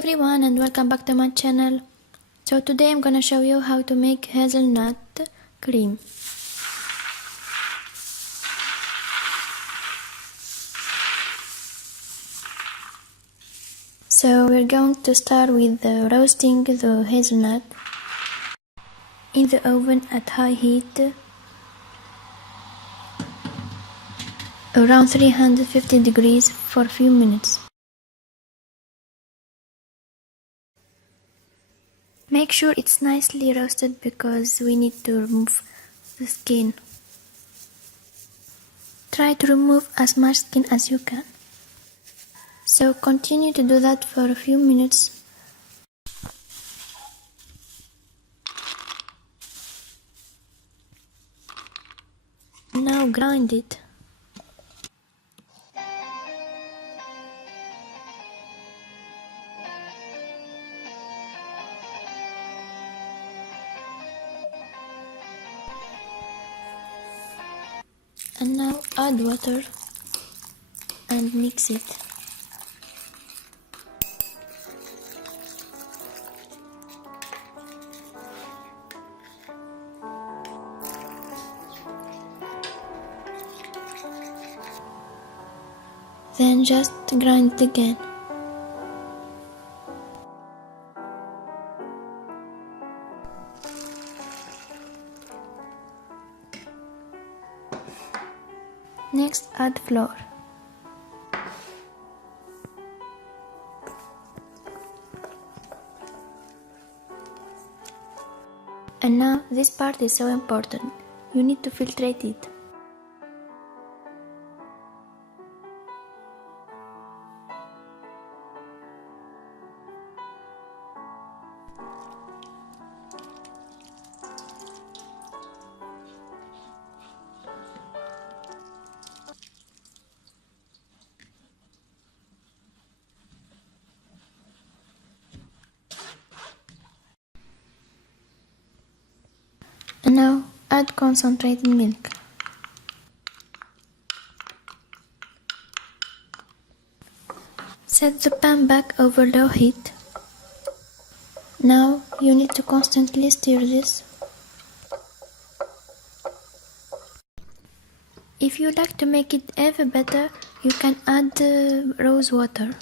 everyone and welcome back to my channel. So today I'm gonna show you how to make hazelnut cream. So we're going to start with roasting the hazelnut in the oven at high heat around 350 degrees for a few minutes. Make sure it's nicely roasted because we need to remove the skin. Try to remove as much skin as you can. So continue to do that for a few minutes. Now grind it. And now add water and mix it. Then just grind it again. Next, add flour. And now, this part is so important. You need to filtrate it. And now, add concentrated milk. Set the pan back over low heat. Now, you need to constantly stir this. If you like to make it even better, you can add rose water.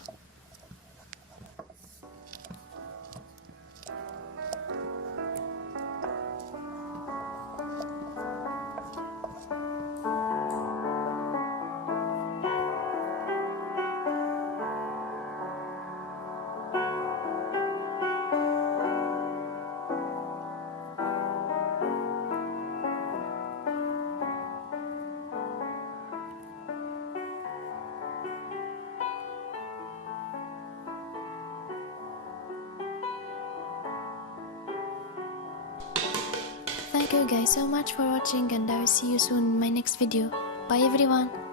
Thank you guys so much for watching, and I will see you soon in my next video. Bye everyone!